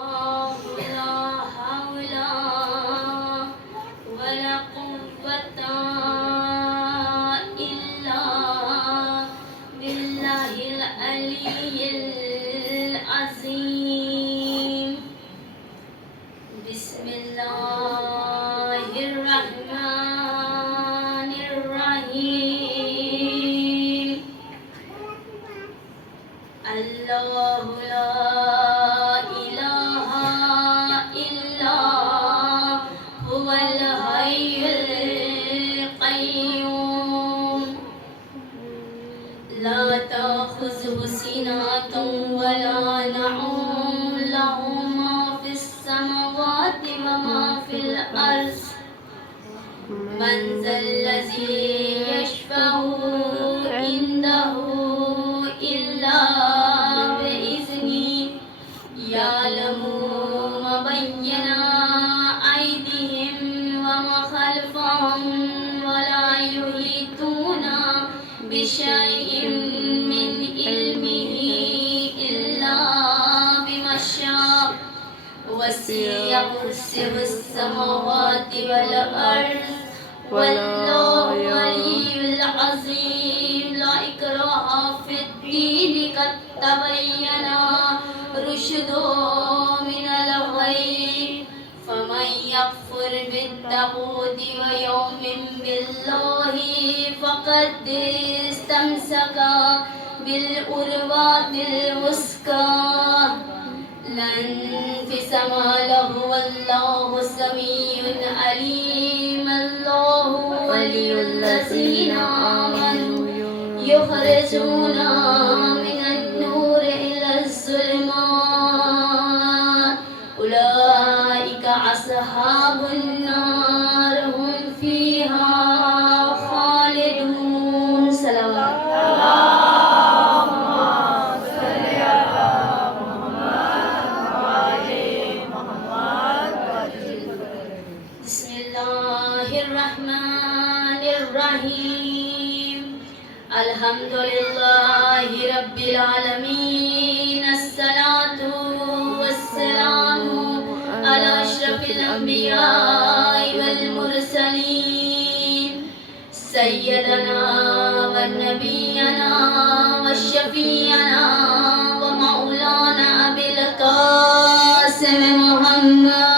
لا حول ولا قوة إلا بالله العلي العظيم. بسم الله الرحمن الرحيم. الله لا إله إلا هو الحي القيوم لا تأخذه سنة ولا نوم له ما في السماوات وما في الأرض. من ذا الذي يشفع عنده إلا بإذنه يعلم ما بين أيديهم وما خلفهم ولا يحيطون بشيء من علمه إلا بما شاء. وسع كرسيه السماوات والأرض والله العلي العظيم. لا إكراه في الدين قد تبين رشد من الغي. فمن يكفر بالطاغوت ويؤمن بالله فقد استمسك بالعروة الوثقى لا انفصام له والله سميع عليم. الله ولي الذين آمنوا يخرجون من النور إلى الظلمات أولئك أصحاب النار هم فيها خالدون. صلوات بسم الله الرحمن الرحيم. الحمد لله رب العالمين. الصلاة والسلام على أشرف الأنبياء والمرسلين سيدنا ونبينا وشفيعنا ومولانا أبي القاسم محمد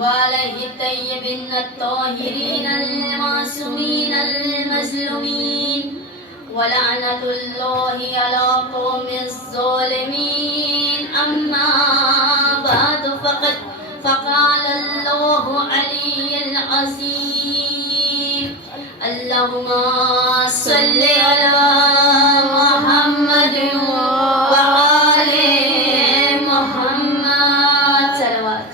وعليه الطيبين الطاهرين المعصومين المظلومين ولعنة الله على قوم الظالمين. أما بعد فقال الله علي العظيم. اللهم صل على محمد وآل محمد. صلوات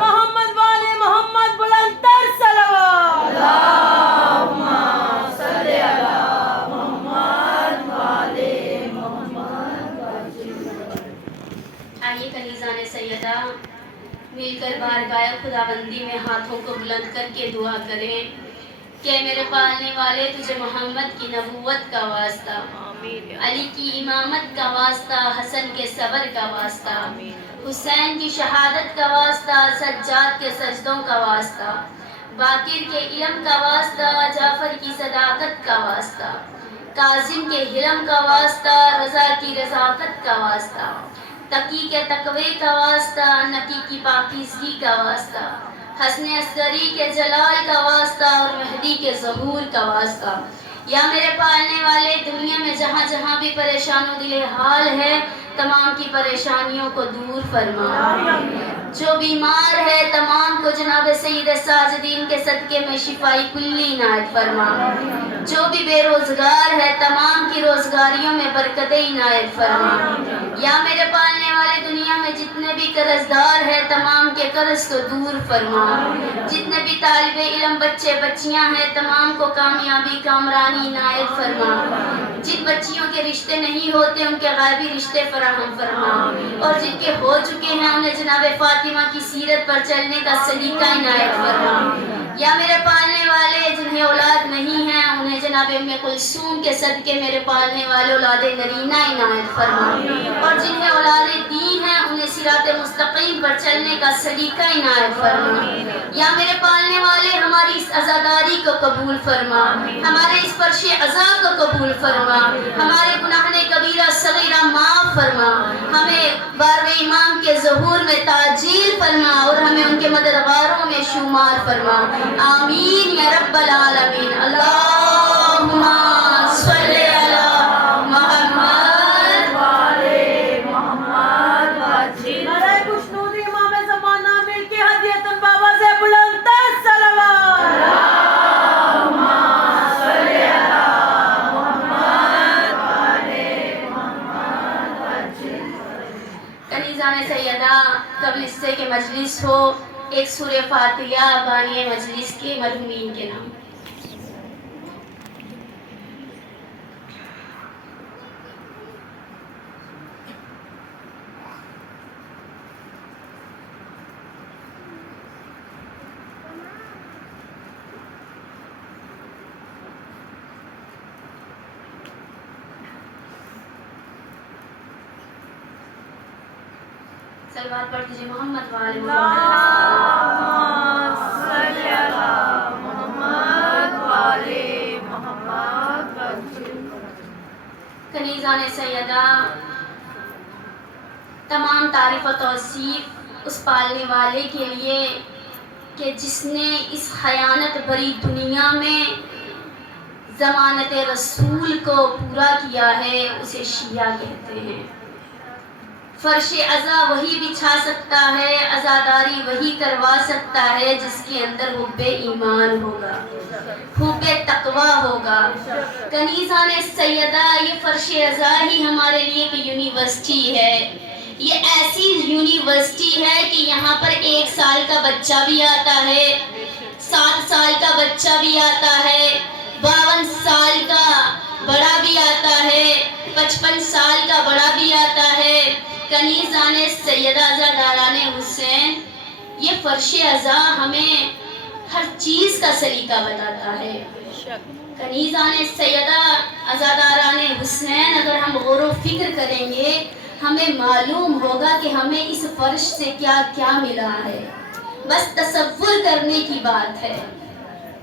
محمد والے محمد بلند تر صلوات. اللهم صل على محمد والے محمد. آئیے کنیزان سیدہ مل کر بارگاہ خداوندی میں ہاتھوں کو بلند کر کے دعا کریں کہ میرے پالنے والے تجھے محمد کی نبوت کا واسطہ، علی کی امامت کا واسطہ، حسن کے صبر کا واسطہ، حسین کی شہادت کا واسطہ، سجاد کے سجدوں کا واسطہ، باقر کے علم کا واسطہ، جعفر کی صداقت کا واسطہ، کاظم کے حلم کا واسطہ، رضا کی رضاقت کا واسطہ، تقی کے تقوی کا واسطہ، نقی کی پاکیزگی کا واسطہ، حسن اصغری کے جلال کا واسطہ اور مہدی کے ظہور کا واسطہ. یا میرے پالنے والے دنیا میں جہاں جہاں بھی پریشان و دل حال ہے تمام کی پریشانیوں کو دور فرما۔ جو بیمار ہے تمام کو جناب سید ساجدین کے صدقے میں شفائی کلی عنایت فرما۔ جو بھی بے روزگار ہے تمام کی روزگاریوں میں برکت عنایت فرما۔ یا میرے پالنے والے دنیا میں جتنے بھی قرضدار ہے تمام کے قرض کو دور فرما۔ جتنے بھی طالب علم بچے بچیاں ہیں تمام کو کامیابی کامرانی عنایت فرما۔ جن بچیوں کے رشتے نہیں ہوتے ان کے غائبی رشتے فراہم فرما، اور جن کے ہو چکے ہیں انہیں جناب فاطمہ کی سیرت پر چلنے کا سلیقہ عنایت فرما۔ یا میرے پالنے والے جنہیں اولاد نہیں ہے انہیں جناب ام کلثوم کے صدقے میرے پالنے والے اولاد نرینہ عنایت فرما، اور جنہیں اولاد دین ہیں انہیں صراط مستقیم پر چلنے کا سلیقہ عنایت فرما۔ یا میرے پالنے والے ہماری اس عزاداری کو قبول فرما، ہمارے اس فرش عزا کو قبول فرما، ہمارے گناہ کبیرہ صغیرہ معاف فرما، ہمیں بارہ امام کے ظہور میں تعجیل فرما، اور ہمیں ان کے مددگاروں میں شمار فرما۔ آمین یا رب العالمین۔ اللہم صلی علی محمد وعلی محمد وعجل۔ نعرہ کشنود امام زمانہ مل کے ہدیتاً بابا سے بلند صلوات۔ اللہم صلی علی محمد وعلی محمد وعجل۔ کنیزان سیدہ قبل اس سے کہ مجلس ہو ایک سورہ فاتحہ بانی مجلس کے مرحومین کے نام۔ صلوات پڑھ دیجیے محمد وآل محمد۔ صلی علی محمد وعلی محمد وعجل۔ کنیزان سیدہ تمام تعریف و توصیف اس پالنے والے کے لیے کہ جس نے اس خیانت بری دنیا میں ضمانت رسول کو پورا کیا ہے، اسے شیعہ کہتے ہیں۔ فرش عزا وہی بچھا سکتا ہے، عزاداری وہی کروا سکتا ہے جس کے اندر حب ایمان ہوگا، حب تقوی ہوگا۔ کنیزان سیدہ یہ فرش عزا ہی ہمارے لیے ایک یونیورسٹی ہے۔ یہ ایسی یونیورسٹی ہے کہ یہاں پر 1 سال کا بچہ بھی آتا ہے، 7 سال کا بچہ بھی آتا ہے، 52 سال کا بڑا بھی آتا ہے، 55 سال کا بڑا بھی آتا ہے۔ کنیزان سیدہ عزاداران حسین یہ فرش عزا ہمیں ہر چیز کا سلیقہ بتاتا ہے۔ کنیزان سیدہ عزاداران حسین اگر ہم غور و فکر کریں گے ہمیں معلوم ہوگا کہ ہمیں اس فرش سے کیا کیا ملا ہے، بس تصور کرنے کی بات ہے۔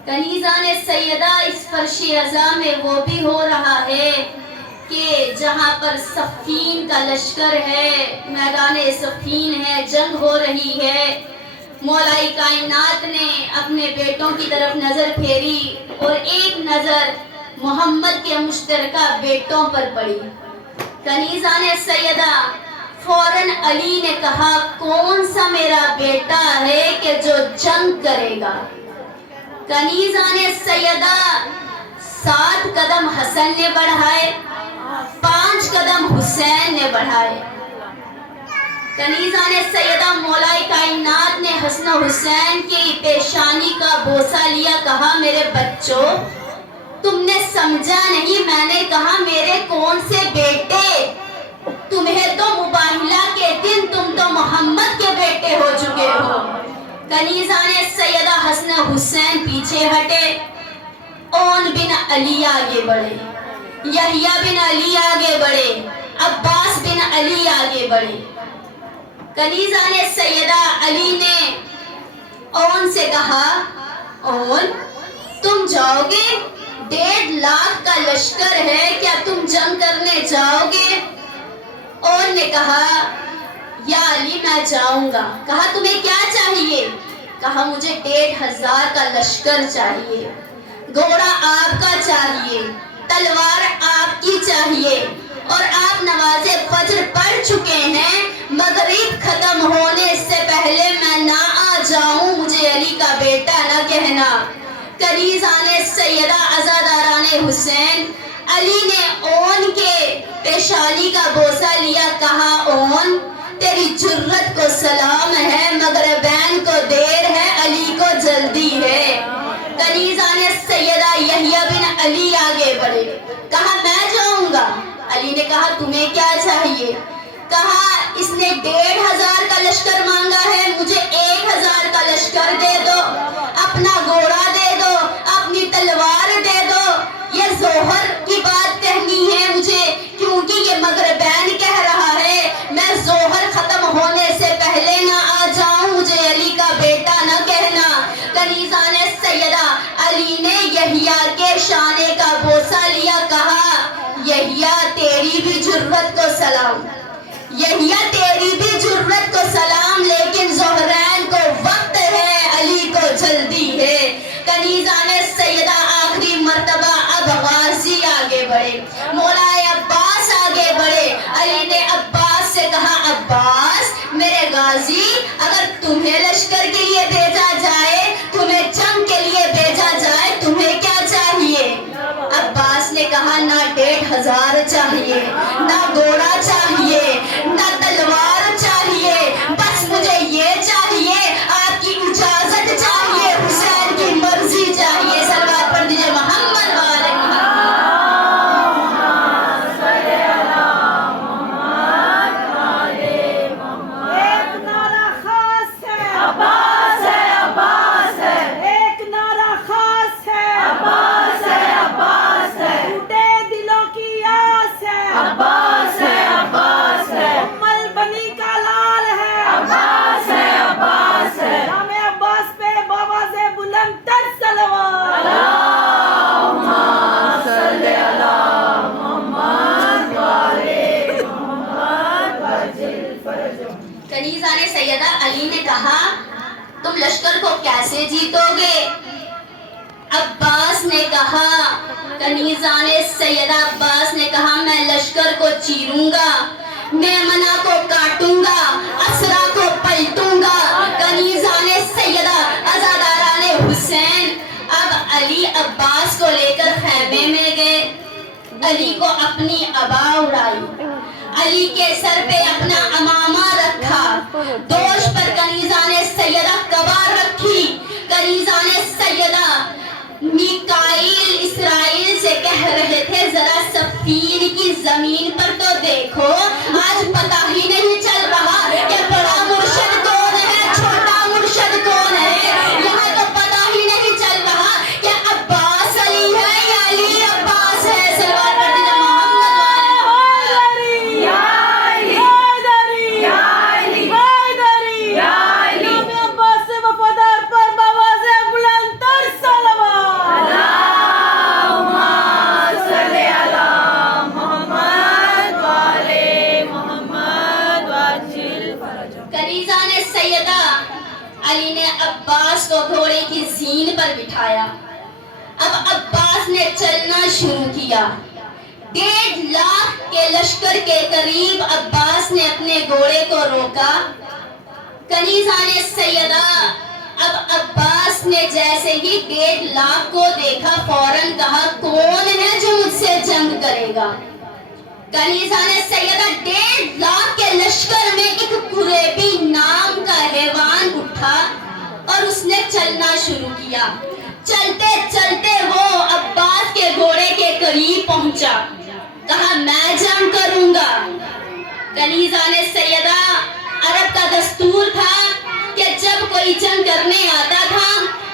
کنیزان سیدہ اس فرش عزا میں وہ بھی ہو رہا ہے کہ جہاں پر صفین کا لشکر ہے، میدان صفین ہے، جنگ ہو رہی ہے، مولا کائنات نے اپنے بیٹوں کی طرف نظر پھیری اور ایک نظر محمد کے مشترکہ بیٹوں پر پڑی۔ کنیزان سیدہ فوراً علی نے کہا کون سا میرا بیٹا ہے کہ جو جنگ کرے گا؟ کنیزان سیدہ 7 قدم حسن نے بڑھائے، 5 قدم حسین نے بڑھائے۔ کنیزان سیدہ مولا کائنات نے حسن و حسین کی پیشانی کا بوسہ لیا، کہا میرے بچوں تم نے سمجھا نہیں، میں نے کہا میرے کون سے بیٹے، تمہیں تو مباہلہ کے دن تم تو محمد کے بیٹے ہو چکے ہو۔ کنیزان سیدہ حسن حسین پیچھے ہٹے، اون بن علی آگے بڑھے، یحییٰ بن علی آگے بڑھے، عباس بن علی آگے بڑھے۔ کنیزان سیدہ علی نے اون سے کہا اون تم جاؤ گے؟ 1.5 لاکھ کا لشکر ہے، کیا تم جنگ کرنے جاؤ گے؟ اون نے کہا یا علی میں جاؤں گا۔ کہا تمہیں کیا چاہیے؟ کہا مجھے 1,500 کا لشکر چاہیے، گھوڑا آپ کا چاہیے، تلوار آپ کی چاہیے، اور آپ نماز فجر پڑھ کہنا. کنیزان سیدہ عزاداران حسین علی نے اون کے پیشانی کا بوسہ لیا, کہا اون تیری جرت کو سلام ہے, مگر بین کو دیر ہے, علی کو جلدی ہے. کنیزان سیدہ یحییٰ بن علی آگے بڑھے, کہا میں جاؤں گا. علی نے کہا تمہیں کیا چاہیے؟ کہا اس نے 1500 کا لشکر مانگا ہے, مجھے 1000 کا لشکر دے دو, اپنا گھوڑا دے دو, اپنی تلوار دے دو. یہ ظہر کی بات کہنی ہے مجھے, کیونکہ یہ مغربین کہہ رہا ہے میں ظہر ختم ہونے سے پہلے نہ آ جاؤں, مجھے علی کا بیٹا نہ کہنا. کنیزان سیدہ علی نے یحییٰ کے شانے کا بوسہ لیا, کہا یحییٰ تیری بھی جرت کو سلام, یحییٰ تیری بھی جرت کو سلام, لیکن زہرین کو وقت ہے, علی کو جلدی ہے. کنیزان سیدہ آخری مرتبہ اب غازی آگے بڑھے, مولا عباس آگے بڑھے. علی نے عباس سے کہا عباس میرے غازی, اگر تمہیں لشکر کے لیے بھیجا جائے, تمہیں جنگ کے لیے بھیجا جائے, تمہیں کیا چاہیے؟ عباس نے کہا نہ 1500 چاہیے, نہ گھوڑا چاہیے, نہ تلوار چاہیے, بس مجھے یہ چاہیے آپ کی اجازت چاہیے, حسین کی مرضی چاہیے. سلوات پڑھ دیجیے محمد والے محمد. ایک نعرہ خاص ہے عباس ہے, عباس ہے. ایک نعرہ خاص ہے عباس ہے, عباس ہے. ٹوٹے دلوں کی آس ہے عباس ہے, عباس ہے. امل بنی کا لال ہے عباس ہے, عباس ہے. نام عباس پہ بآواز بلند تر صلوات. اللہم صلی علی محمد وآلِ محمد وعجل فرجہم. کنیزان سیدہ علی نے کہا تم لشکر کو کیسے جیتو گے؟ عباس نے کہا, کنیزان سیدہ عباس نے کہا میں لشکر کو چیروں گا, میمنہ کو کاٹوں گا, اسرا کو پلٹوں گا. کنیزان سیدہ عزاداران حسین اب علی عباس کو لے کر خیمے میں گئے. علی کو اپنی عبا اڑائی, علی کے سر پہ اپنا امامہ رکھا, دوش پر کنیزان سیدہ قبا رکھی. کنیزان سیدہ میکائیل اسرائیل سے کہہ رہے تھے ذرا صفین کی زمین پر تو دیکھو, آج پتہ ہی نہیں چل رہا کہ بڑا مرشد کون ہے, چھوٹا مرشد کون ہے. یہاں تو پتہ ہی نہیں چل رہا کہ عباس علی ہے یا علی عباس ہے. سلوات پڑھ دیجیے محمد والے. نام عباس سے وفادار پر بآواز بلند تر صلوات. اللہم صلی علی محمد وآلِ محمد وعجل فرجہم. کنیزان سیدہ علی نے عباس کو گھوڑے کی زین پر بٹھایا. اب عباس نے چلنا شروع کیا. 1.5 لاکھ کے لشکر کے قریب عباس نے اپنے گھوڑے کو روکا. کنیزان سیدہ اب عباس نے جیسے ہی 1.5 لاکھ کو دیکھا فوراً کہا کون ہے جو مجھ سے جنگ کرے گا؟ کنیزان سیدہ 1.5 لاکھ کے لشکر میں ایک قریبی نام کا حیوان اٹھا اور اس نے چلنا شروع کیا. چلتے چلتے وہ عباس کے گھوڑے کے قریب پہنچا, کہا میں جنگ کروں گا. کنیزان سیدہ عرب کا دستور تھا کہ جب کوئی جنگ کرنے آتا تھا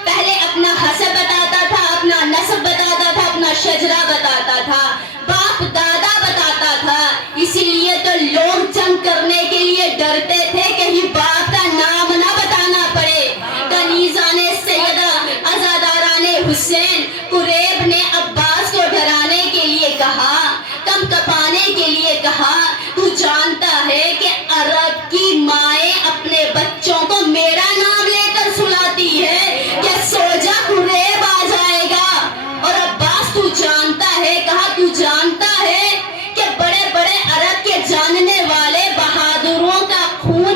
پہلے اپنا حسب بتاتا تھا, اپنا نسب بتاتا تھا, اپنا شجرہ بتاتا تھا, باپ دادا بتاتا تھا. اسی لیے تو لوگ جنگ کرنے کے لیے ڈرتے تھے کہیں باپ کا نام نہ بتانا پڑے. کنیزان سیدہ عزاداران حسین قریب نے عباس کو ڈرانے کے لیے کہا, کم کپانے کے لیے کہا, تو جانتا ہے کہ عرب کی مائیں اپنے بچوں کو میرا نام لے کر سلاتی ہے کہ سو جا قریب آ جائے گا. اور عباس تو جانتا ہے, کہا تو جانتا ہے کہ بڑے بڑے عرب کے جاننے والے بہادروں کا خون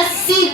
80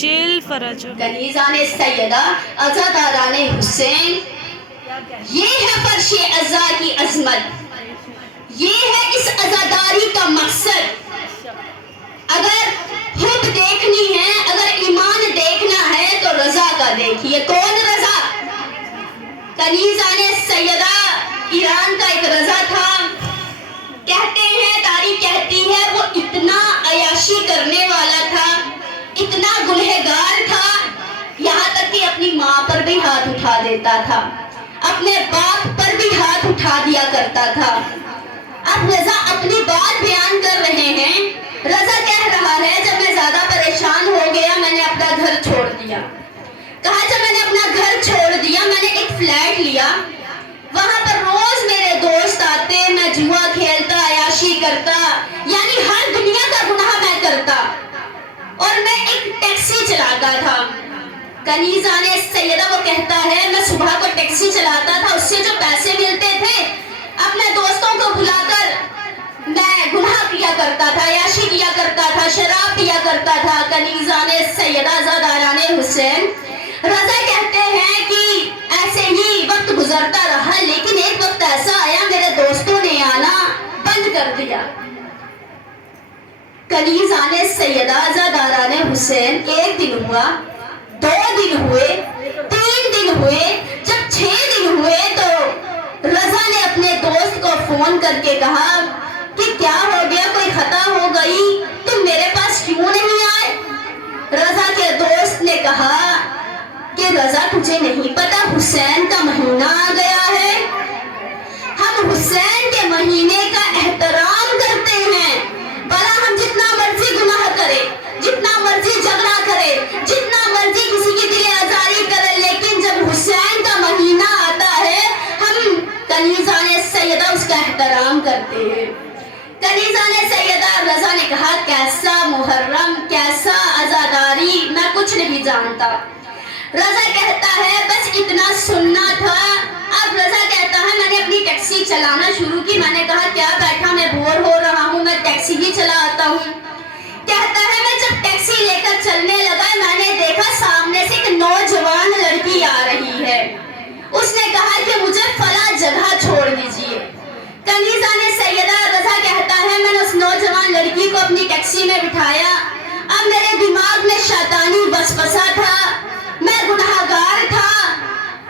جل فرج کنیزان سیدہ عزاداران حسین، یہ ہے فرش عزا کی عظمت، یہ ہے اس عزاداری کا مقصد۔ اگر حب دیکھنی ہے، اگر ایمان دیکھنا ہے تو رضا کا دیکھیے۔ کون رضا؟ کنیزان سیدہ ایران کا ایک رضا تھا، کہتے ہیں، تاریخ کہتی ہے وہ اتنا عیاشی کرنے والا تھا، اتنا گنہگار تھا، یہاں تک کہ اپنی ماں پر بھی ہاتھ اٹھا دیتا تھا، اپنے باپ پر بھی ہاتھ اٹھا دیا کرتا تھا۔ اب رضا اپنی بات بیان کر رہے ہیں، رضا کہہ رہا ہے جب میں زیادہ پریشان ہو گیا میں نے اپنا گھر چھوڑ دیا۔ کہا جب میں نے اپنا گھر چھوڑ دیا میں نے ایک فلیٹ لیا، وہاں پر روز میرے دوست آتے، میں جوا کھیلتا، عیاشی کرتا، یعنی ہر دنیا کا گناہ میں کرتا، اور میں ایک ٹیکسی چلاتا تھا۔ کنیزان سیدہ وہ کہتا ہے میں صبح کو ٹیکسی چلاتا تھا، اس سے جو پیسے ملتے تھے اپنے دوستوں کو بلا کر میں گناہ کیا کرتا تھا، عیاشی کیا کرتا تھا، شراب پیا کرتا تھا۔ کنیزان سیدہ عزاداران حسین، رضا کہتے ہیں کہ ایسے ہی وقت گزرتا رہا، لیکن ایک وقت ایسا آیا میرے دوستوں نے آنا بند کر دیا۔ کنیزان سیدہ عزاداران حسین، ایک دن ہوا، 2 دن ہوئے، 3 دن ہوئے، جب 6 دن ہوئے تو رضا نے اپنے دوست کو فون کر کے کہا کہ کیا ہو گیا، کوئی خطا ہو گئی، تم میرے پاس کیوں نہیں آئے؟ رضا کے دوست نے کہا کہ رضا تجھے نہیں پتا حسین کا مہینہ آ گیا ہے، ہم حسین کے مہینے کا احترام کرتے ہیں، بھلا ہم جتنا مرضی گناہ کرے، جتنا مرضی جھگڑا کرے، جتنا مرضی کسی کی دل آزاری کرے، لیکن جب حسین کا مہینہ آتا ہے ہم کنیزان سیدہ اس کا احترام کرتے ہیں۔ کنیزان سیدہ، رضا نے کہا کیسا محرم، کیسا عزاداری، میں کچھ نہیں جانتا۔ رضا کہتا ہے بس اتنا سننا تھا۔ اب رضا کہتا ہے میں نے اپنی ٹیکسی چلانا شروع کی، میں نے کہا کیا بیٹھا میں بور ہو رہا ہوں، میں ٹیکسی ہی چلا آتا ہوں۔ کہتا ہے میں جب ٹیکسی لے کر چلنے لگا میں نے دیکھا سامنے سے ایک نوجوان لڑکی آ رہی ہے، اس نے کہا کہ مجھے فلاں جگہ چھوڑ دیجیے۔ کنیزان سیدہ، رضا کہتا ہے میں نے اس نوجوان لڑکی کو اپنی ٹیکسی میں بٹھایا۔ اب میرے دماغ میں شیطانی وسوسہ تھا، میں گناہگار تھا،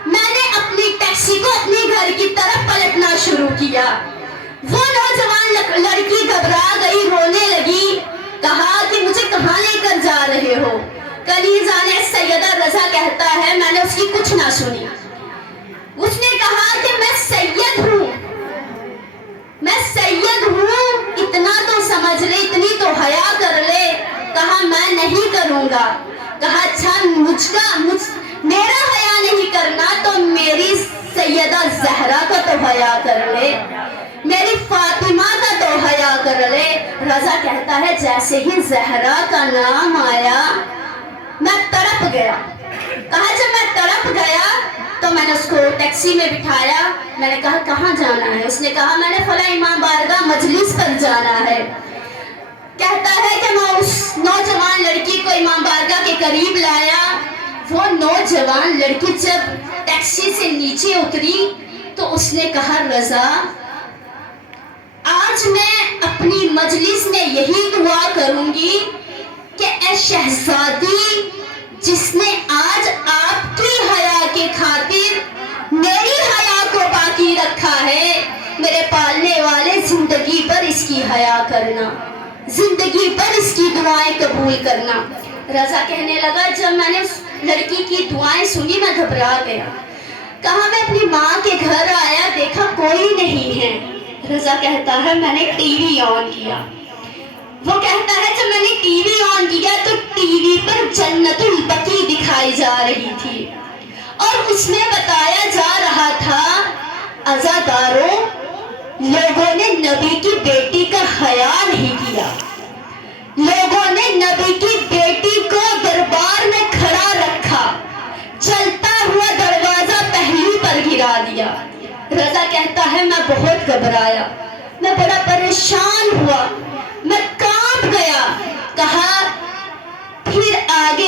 میں نے اپنی ٹیکسی کو اپنے گھر کی طرف پلٹنا شروع کیا۔ وہ نوجوان لڑکی گھبرا گئی، رونے لگی، کہا کہ مجھے کہاں لے کر جا رہے ہو؟ کنیزان سیدہ، رضا کہتا ہے میں نے اس کی کچھ نہ سنی۔ اس نے کہا کہ میں سید ہوں، میں سید ہوں، اتنا تو سمجھ لے، اتنی تو حیا کر لے۔ کہا میں نہیں کروں گا۔ کہا اچھا میرا حیا نہیں کرنا تو میری سیدہ زہرا کا تو حیا کر لے، میری فاطمہ کا تو حیا کر لے۔ رضا کہتا ہے جیسے ہی زہرا کا نام آیا میں تڑپ گیا۔ کہا جب میں تڑپ گیا تو میں نے اس کو ٹیکسی میں بٹھایا، میں نے کہا کہاں جانا ہے؟ اس نے کہا میں نے فلاں امام بارگاہ مجلس پر جانا ہے۔ کہتا ہے کہ میں اس نوجوان لڑکی کو امام بارگاہ کے قریب لایا۔ وہ نوجوان لڑکی جب ٹیکسی سے نیچے اتری تو اس نے کہا رضا آج میں اپنی مجلس میں یہی دعا کروں گی کہ اے شہزادی، جس نے آج آپ کی حیا کے خاطر میری حیا کو باقی رکھا ہے، میرے پالنے والے زندگی پر اس کی حیا کرنا، زندگی پر اس کی دعائیں قبول کرنا۔ رضا کہنے لگا جب میں نے اس لڑکی کی دعائیں سنی میں گھبرا گیا۔ کہا میں اپنی ماں کے گھر آیا، دیکھا کوئی نہیں ہے۔ رضا کہتا ہے میں نے ٹی وی آن کیا۔ وہ کہتا ہے جب میں نے ٹی وی آن کیا تو ٹی وی پر جنت البقیع دکھائی جا رہی تھی، اور اس میں بتایا جا رہا تھا عزاداروں، لوگوں نے نبی کی بیٹی کا حیا نہیں کیا، لوگوں نے نبی کی بیٹی کو دربار میں کھڑا رکھا، چلتا ہوا دروازہ پہلو پر گرا دیا۔ رضا کہتا ہے میں بہت گھبرایا، میں بڑا پریشان ہوا، میں کانپ گیا۔ کہا پھر آگے